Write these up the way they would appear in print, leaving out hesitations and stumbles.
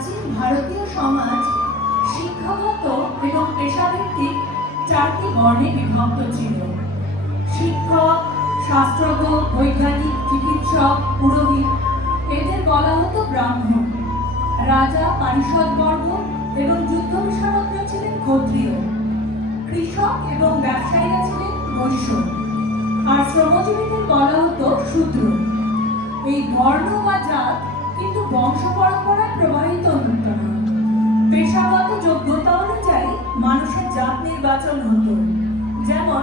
প্রাচীন ভারতীয় সমাজ শিক্ষাগত এবং পেশাভিত্তিক চারটি বর্ণে বিভক্ত ছিল। শিক্ষক, শাস্ত্রজ্ঞ, বৈজ্ঞানিক, চিকিৎসক, পুরোহিত এদের বলা হতো ব্রাহ্মণ। রাজা, পারিষদবর্গ এবং যুদ্ধ বিশারদরা ছিলেন ক্ষত্রিয়। কৃষক এবং ব্যবসায়ীরা ছিলেন বৈশ্য, আর শ্রমজীবীদের বলা হতো শূদ্র। এই বর্ণ বা জাত কিন্তু বংশ পরম্পরায় প্রবাহিত হতো না। পেশাগত যোগ্যতা অনুযায়ী মানুষের জাত নির্বাচন হতো। যেমন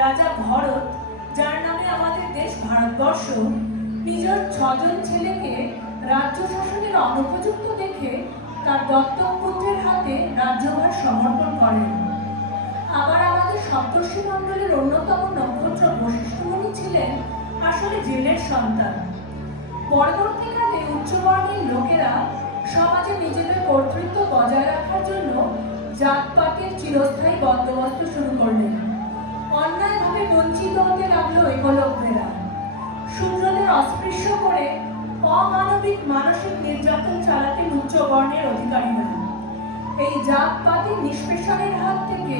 রাজা ভরত, যার নামে আমাদের দেশ ভারতবর্ষ, নিজের 6 জন ছেলেকে রাজ্য শাসনের অনুপযুক্ত দেখে তার দত্তক পুত্রের হাতে রাজ্যভার সমর্পণ করেন। আবার আমাদের সপ্তর্ষি মণ্ডলের অন্যতম নক্ষত্র বশিষ্ঠ মুনি ছিলেন আসলে জেলের সন্তান। পরবর্তীকালে উচ্চবর্ণের লোকেরা সমাজে নিজেদের কর্তৃত্ব বজায় রাখার জন্য জাতপাতের চিরস্থায়ী বন্দোবস্ত শুরু করলেন। অন্যায়ভাবে বঞ্চিত হতে লাগলো একলব্যেরা। শূদ্রদের অস্পৃশ্য করে অমানবিক মানসিক নির্যাতন চালাতেন উচ্চবর্ণের অধিকারীরা। এই জাতপাতের নিষ্পেষণের হাত থেকে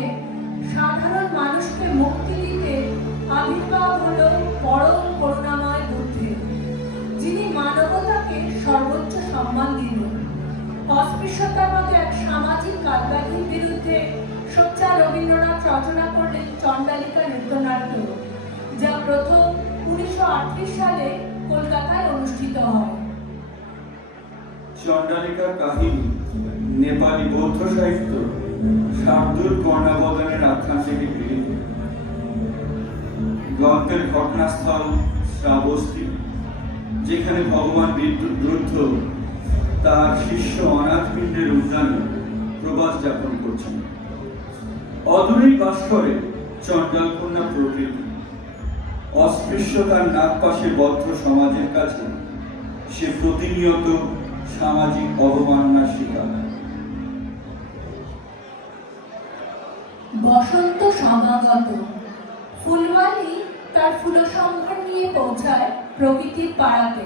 সাধারণ মানুষকে মুক্তি দিতে আবির্ভাব হলো পরম করুণাময় বুদ্ধের, যিনি মানবতাকে সর্বোচ্চ সম্মান দিলেন। অস্পৃশ্যতার মতো এক সামাজিক কালব্যাধির বিরুদ্ধে সোচ্চার রবীন্দ্রনাথ রচনা করলেন চণ্ডালিকা নৃত্যনাট্য, যা প্রথম 1938 সালে কলকাতায় অনুষ্ঠিত হয়। চণ্ডালিকার কাহিনী নেপালি বৌদ্ধ সাহিত্য শার্দুল কর্ণাবদানের আখ্যান থেকে গৃহীত। গল্পের ঘটনাস্থল শ্রাবস্তি, যেখানে ভগবান বুদ্ধ তার শিষ্য অনাথপিণ্ডের উদ্যানে প্রবাস যাপন করছেন। অদূরেই বাস করে চণ্ডাল কন্যা প্রকৃতি। অস্পৃশ্যতার নাগপাশে বদ্ধ সমাজের কাছে সে প্রতিনিয়ত সামাজিক অবমাননার শিকার। বসন্ত সমাগত। ফুলবালি তার ফুলসম্ভার নিয়ে পৌঁছায় প্রকৃতির পাড়াতে।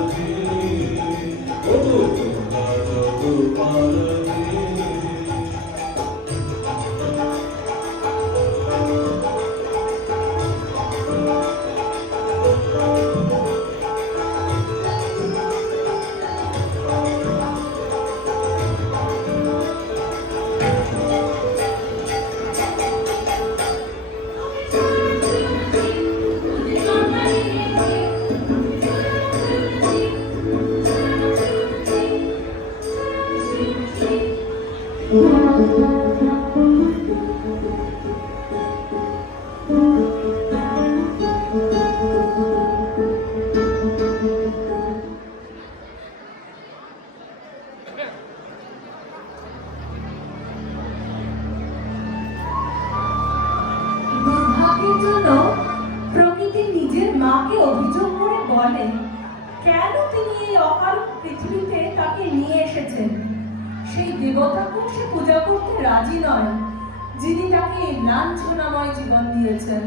আমি মাকে অভিযোগ করে বলে কেন তিনি এই অকারণ পৃথিবীতে তাকে নিয়ে এসেছেন। সেই দেবতাকেও সে পূজা করতে রাজি নয়, যিনি তাকে লাঞ্ছনাময় জীবন দিয়েছেন।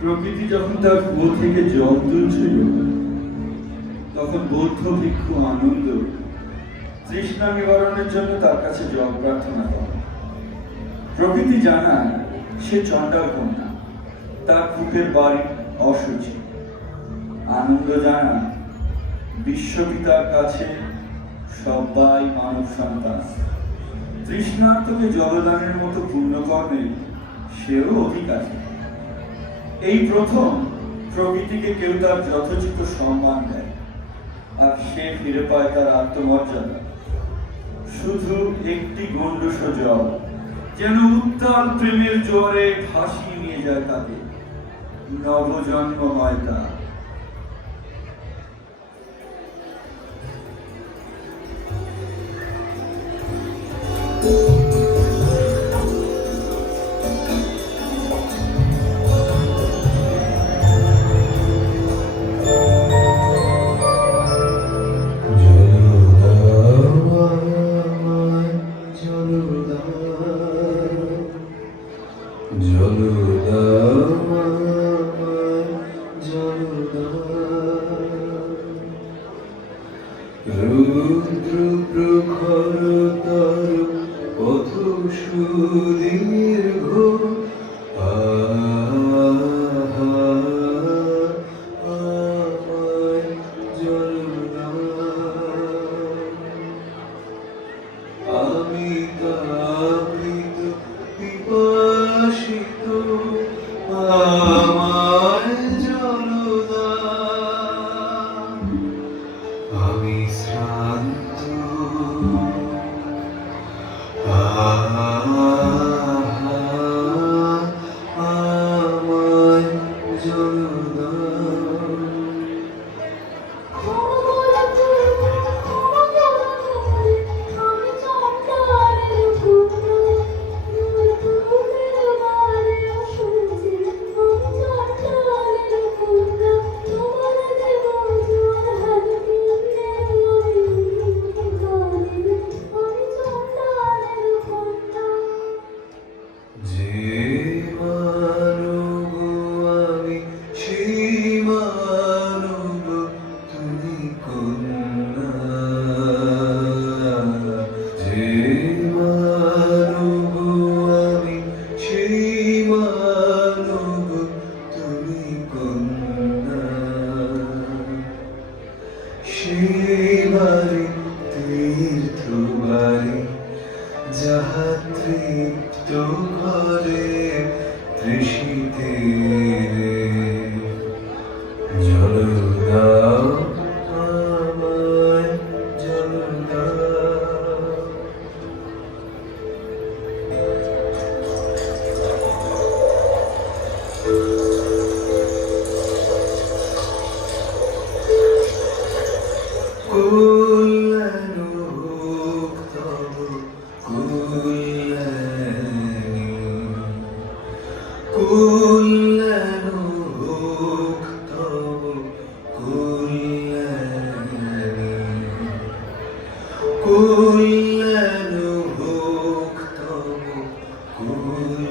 প্রকৃতি যখন তার কুয়ো থেকে জল তুলছিল, তখন বৌদ্ধ ভিক্ষু আনন্দ তৃষ্ণা নিবারণের জন্য তার কাছে জল প্রার্থনা করে। প্রকৃতি জানায় সে চণ্ডাল কন্যা, তার কূপের বাড়ি অসুচি। আনন্দ জানায় বিশ্বপিতার কাছে সবাই মানব সন্তান, তৃষ্ণার্তকে জলদানের মতো পূর্ণকর্মে সেও অধিকারী। এই প্রথম প্রকৃতিকে কেউ তার যথোচিত সম্মান দেয়, আর সে ফিরে পায় তার আত্মমর্যাদা। শুধু একটি গণ্ডূষ জল যেন উত্তাল প্রেমের জোয়ারে ভাসিয়ে নিয়ে যায় তাকে, নবজন্ম হয় তার। জল দাও জল সুদীর্ঘ আমায় জলনা আমি তাপিত পিপাসিত আমায় জলনা আমি শ্রান্ত আমায় জলনা যে মানব আমি সেই মানব তুমি কন্যা যে মানব আমি সেই মানব তুমি কন্যা সেই বাড়ি তীর্থ বাড়ি যাহা তৃপ্ত ঘরে তৃষিতে জল দাও আমায় জল দাও কল্যাণ হোক তব কল্যাণী কল্যাণ হোক তব কল্যাণী কল্যাণ হোক তব কল্যাণী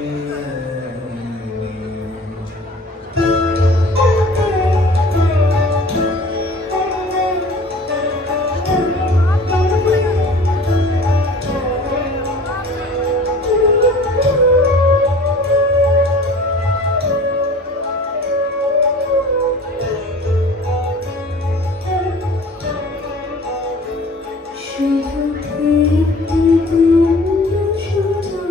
শুধু কীর্তি তুল্য সুজা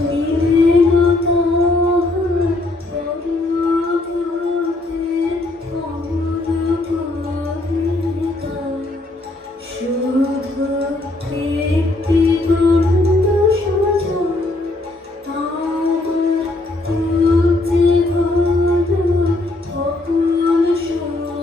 নিবেন তাহার পরবর্তীর অমর কবিতা শুধু কীর্তি তুল্য সুজা আমার উজ্জ্বল অকুল সমুদ্র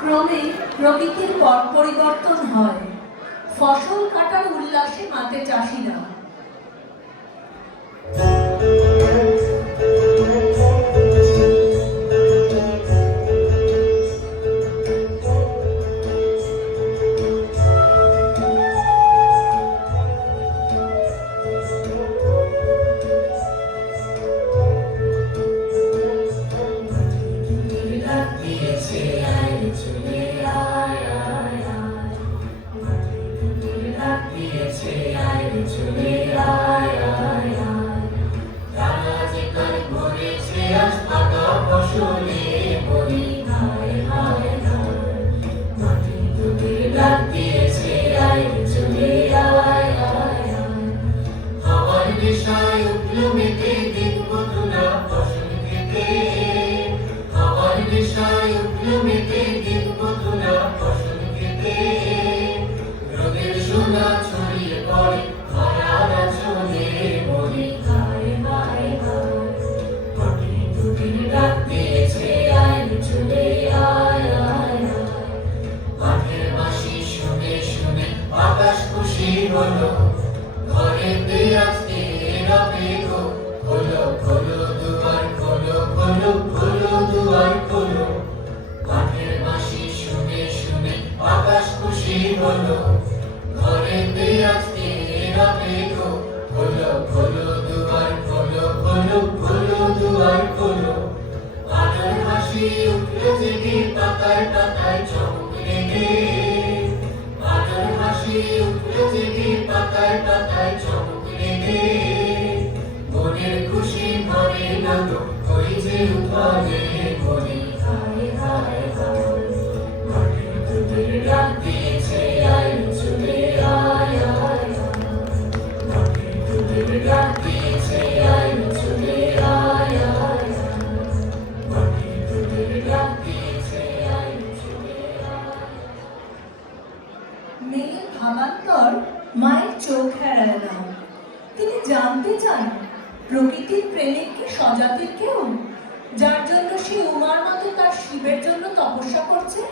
ক্রমে প্রকৃতির পট পরিবর্তন হয়, ফসল কাটার উল্লাসে মাতে চাষিরা। ডাক দিয়েছে আয় চলে আয় আয় জেগে পাতায় পাতায় চমক রেখে, বানর হাসি উঠল জেগে পাতায় পাতায় চমক রেখে, মনের খুশি ভরে না তো ওই যে উঠলে মনে হায় হায় হায়, মাটির দুধের ডাক দিয়েছে আয় চলে আয় আয় আয়, মাটির দুধের ডাক দিয়েছে আয় চলে আয় আয় আয়, মাটির দুধের ডাক দিয়েছে আয় চলে আয়। মেয়ের ভাবান্তর মায়ের চোখ এড়ায় না। তিনি জানতে চান প্রকৃতির প্রেমিক কি স্বজাতির কেউ, যার জন্য সে উমার মতো তার শিবের জন্য তপস্যা করছে।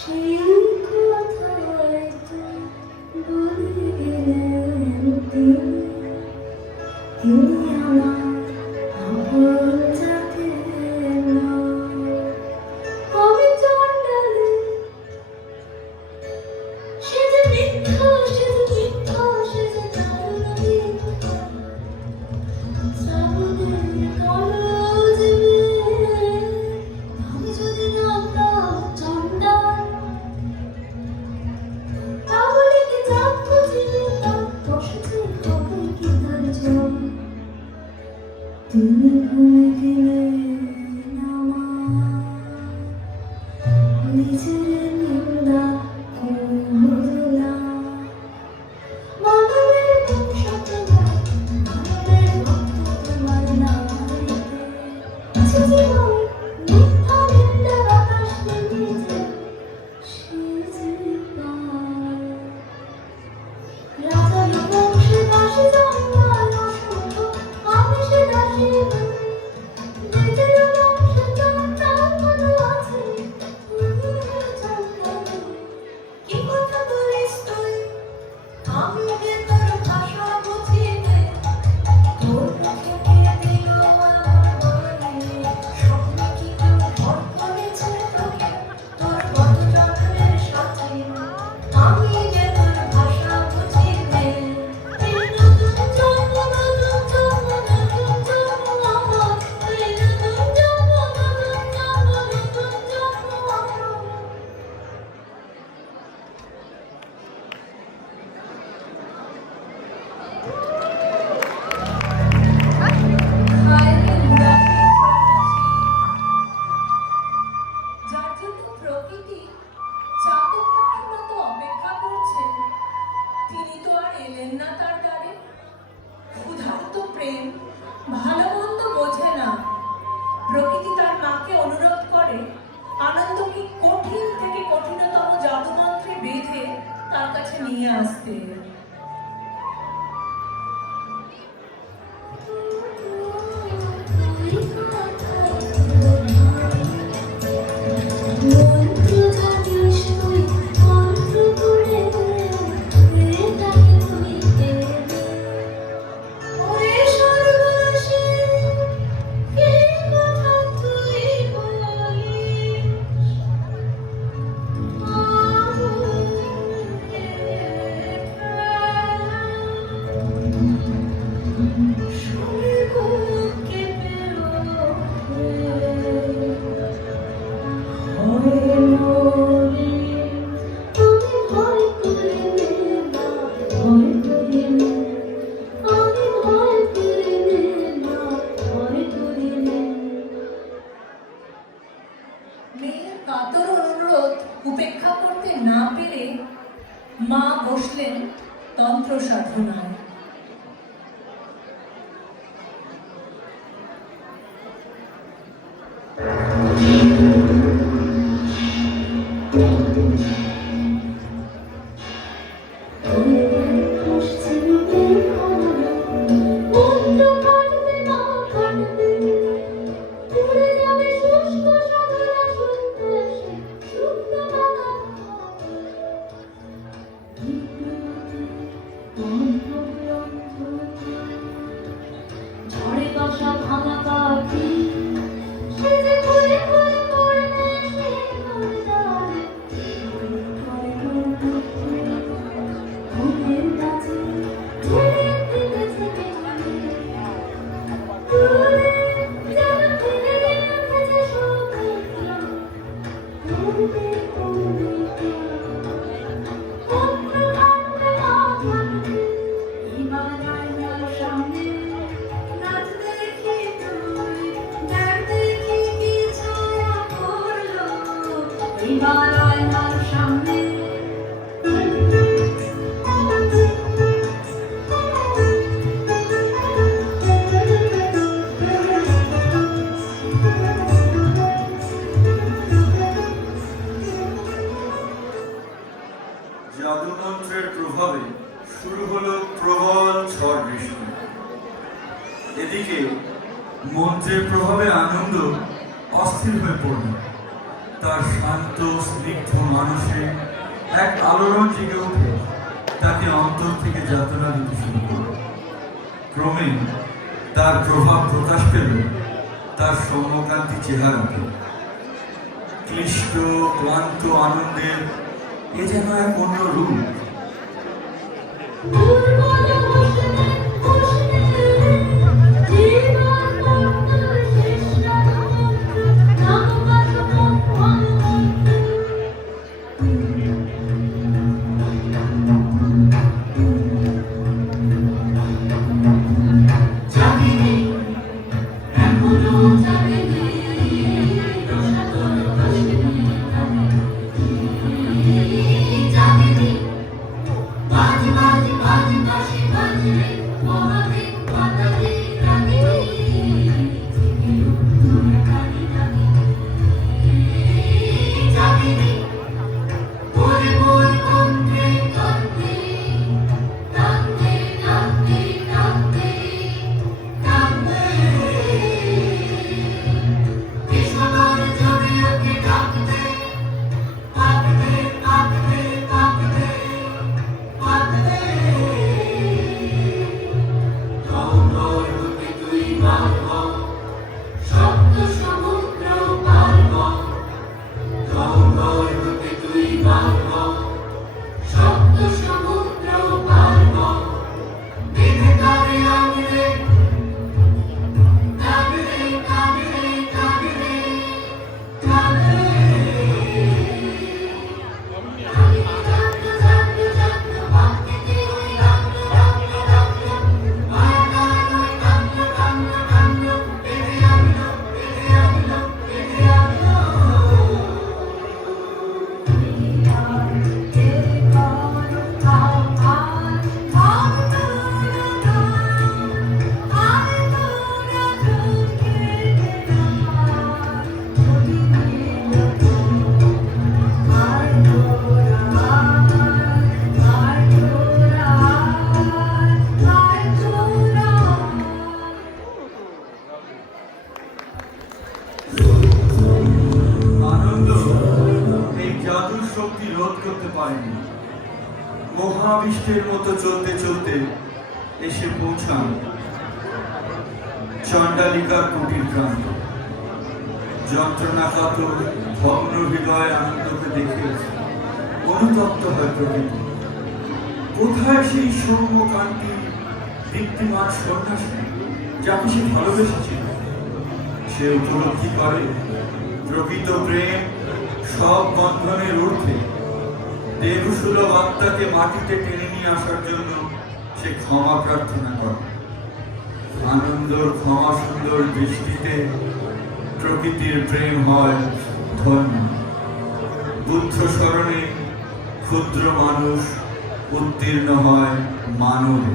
সেই কথাই তো বলে তিনি আমার আপন যাকে না আমি চন্ডালে সে যে মিথ্যা সে যে মিথ্যা সে যে দারুণ মিথ্যা শ্রাবণের কালো জেবে আমি যদি নামতাম চন্ডাল তাহলে কি জানতো চিনতাম বসেছে হবে কি তার জল তিনি ঘুমে গেলেন আমার নিজের নিন্দা করলা মানবের বংশতে মানবের ভক্ত তোমার নামে জীবন মিথ্যা নিন্দার আকাশ নেমেছে সে যে পায় রাজার বংশে দাসী জন্মাল অসংখ্য আমি সে দাসী নিজের বংশে জন্মাল মনে আছে কি কথা বলিস তুই আমি যে তোর ভাষা বুঝি নে তোর মুখে দিয়ে দিল আমার বলে স্বপ্ন কি কেউ ভর করেছে তোকে তোর কত জন্মের সাথে আমি যে তোর ভাষা বুঝি নে এই নতুন জন্ম নতুন জন্ম নতুন জন্ম আমার এই নতুন জন্ম নতুন জন্ম নতুন জন্ম আমার যার জন্য প্রকৃতি চাতক পাখির মতো অপেক্ষা করছে তিনি তো আর এলেন না তার দ্বারে ক্ষুধার্ত প্রেম ভালো মন্দ বোঝে না প্রকৃতি তার মাকে অনুরোধ করে আনন্দকে কঠিন থেকে কঠিনতম জাদুমন্ত্রে বেঁধে তার কাছে নিয়ে আসতে মন্ত্র জানিস তুই মন্ত্র করে এটাকে তুই দেবে ওরে সর্বনাশী কে কথা তুই বলিস শুনে বুক কেঁপে ওঠে মেয়ের কাতর অনুরোধ উপেক্ষা করতে না পেরে মা বসলেন তন্ত্র সাধনায় ঝড়ে বাসা ভাঙা পাখি সে যে ঘুরে ঘুরে পড়বে সে ঘরে দাঁড়ে ঘরে ঘরে ঘুমের কাছে ছেড়ে দিতে থেকে দূরে যেন ফেলে দিয়ে উঠেছে শোকের প্রাণ করবে করবে এবার আয়নার সামনে নাচ দেখি তুই দেখ দেখি কি ছায়া পড়লো এবার আয়নার সামনে জাদুমন্ত্রের প্রভাবে শুরু হলো প্রবল ঝড় বৃষ্টি। এদিকে মন্ত্রের প্রভাবে আনন্দ অস্থির হয়ে পড়ল। তার শান্ত স্নিগ্ধ মানুষে এক আলোড়ন জেগে উঠে তাকে অন্তর থেকে যাতনা দিতে শুরু করল। ক্রমে তার প্রভাব প্রকাশ পেল তার সৌম্যকান্তি চেহারাতে। ক্লিষ্ট ক্লান্ত আনন্দের এ যেন এক অন্য রূপ। শক্তি রোধ করতে পারেনি। মহাবিষ্টের মতো চলতে চলতে এসে পৌঁছান চণ্ডালিকার কুটির প্রান্ত। যন্ত্রণাকাতর ভগ্ন হৃদয় আনন্দকে দেখে অনুতপ্ত হয় প্রকৃতি। কোথায় সেই সৌম্যকান্তি দীপ্তিমান সন্ন্যাসী যাকে সে ভালোবেসেছিল? সে উপলব্ধি করে প্রকৃত প্রেম সব বন্ধনের ঊর্ধ্বে। দেবসুলভ আত্মাকে মাটিতে টেনে নিয়ে আসার জন্য সে ক্ষমা প্রার্থনা করে। আনন্দর ক্ষমা সুন্দর দৃষ্টিতে প্রকৃতির প্রেম হয় ধন্য। বুদ্ধ স্মরণে ক্ষুদ্র মানুষ উত্তীর্ণ হয় মানবে।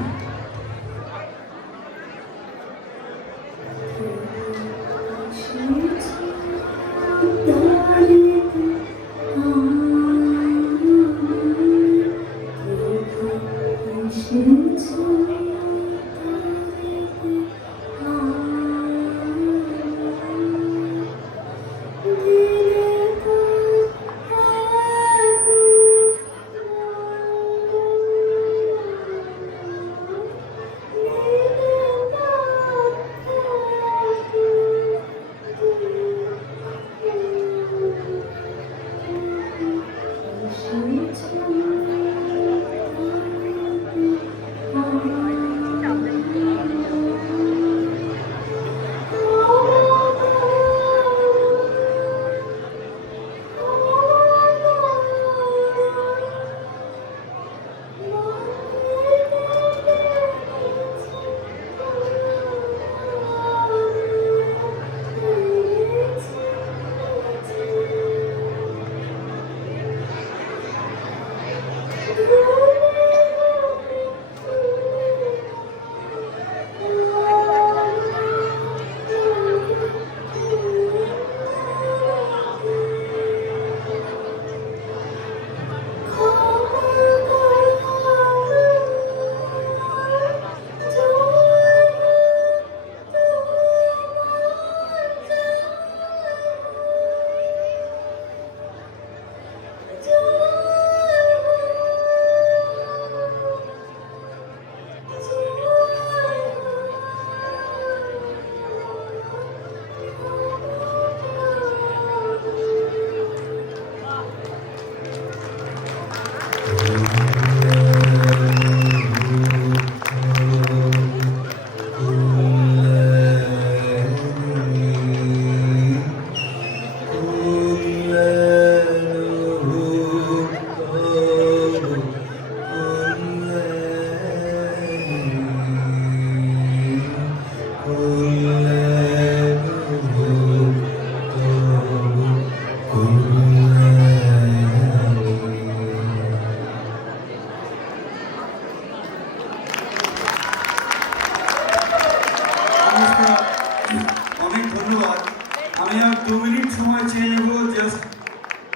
2 মিনিট সময় চেয়ে নেব জাস্ট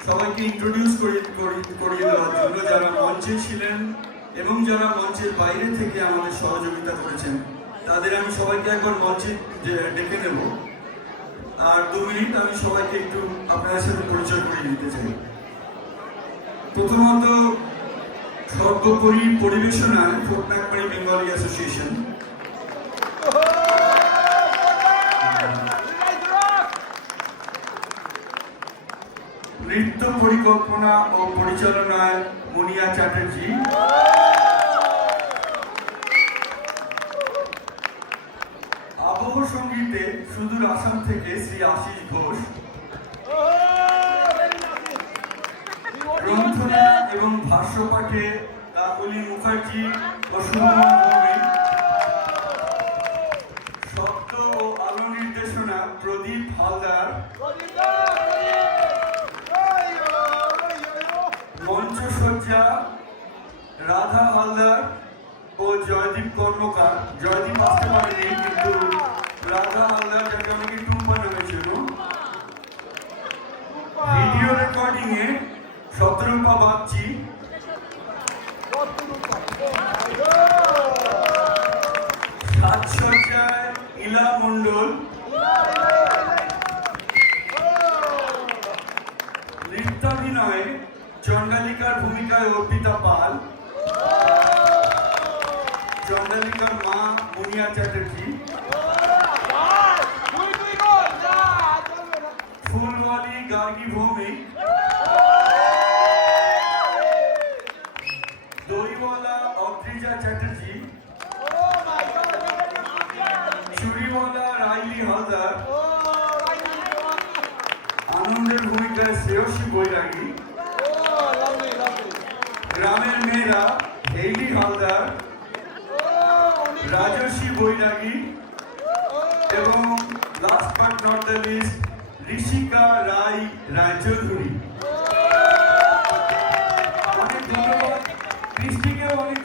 সবাইকে ইন্ট্রোডিউস করিয়ে দেওয়ার জন্য, যারা মঞ্চে ছিলেন এবং যারা মঞ্চের বাইরে থেকে আমাদের সহযোগিতা করেছেন তাদের আমি সবাইকে একবার মঞ্চে ডেকে নেব। আর 2 মিনিট আমি সবাইকে একটু আপনাদের সাথে পরিচয় করিয়ে দিতে চাই। প্রথমত সর্বোপরি পরিবেশনায় ফোকনাকমারি বেঙ্গলি অ্যাসোসিয়েশন, নৃত্য পরিকল্পনা ও পরিচালনায় মুনিয়া চ্যাটার্জি, আবহ সঙ্গীতে সুদূর আসাম থেকে শ্রী আশিস ঘোষ, গ্রন্থনা এবং ভাষ্য পাঠে কাকলি মুখার্জি ও সুমন ভৌমিক, শব্দ ও আলো নির্দেশনা প্রদীপ হালদার, মঞ্চসজ্জা রাধা হালদার ও জয়দীপ কর্মকার। জয়দীপ আসতে পারেনি, কিন্তু রাধা হালদার, যাকে অনেকে টুম্পা নামে ছিল। ভিডিও রেকর্ডিং এ শতরূপা বাগচি, সাজসজ্জায় ইলা মণ্ডল, নৃত্যাভিনয়ে চণ্ডালিকার ভূমিকায় অর্পিতা পাল, চণ্ডালিকার মা মুনিয়া চ্যাটার্জি, ফুলওয়ালি গার্গী ভৌমিক, দইওয়ালা অদ্রিজা চ্যাটার্জি, চুরিওয়ালা রাইলি হালদার, আনন্দের ভূমিকায় শ্রেয়সী বৈরাগী, গ্রামের মেয়েরা হেইলি হালদার, রাজস্বী বৈরাগী এবং last but not the least Rishika Roy Roychowdhury. অনেক ধন্যবাদ, বৃষ্টিকেও অনেক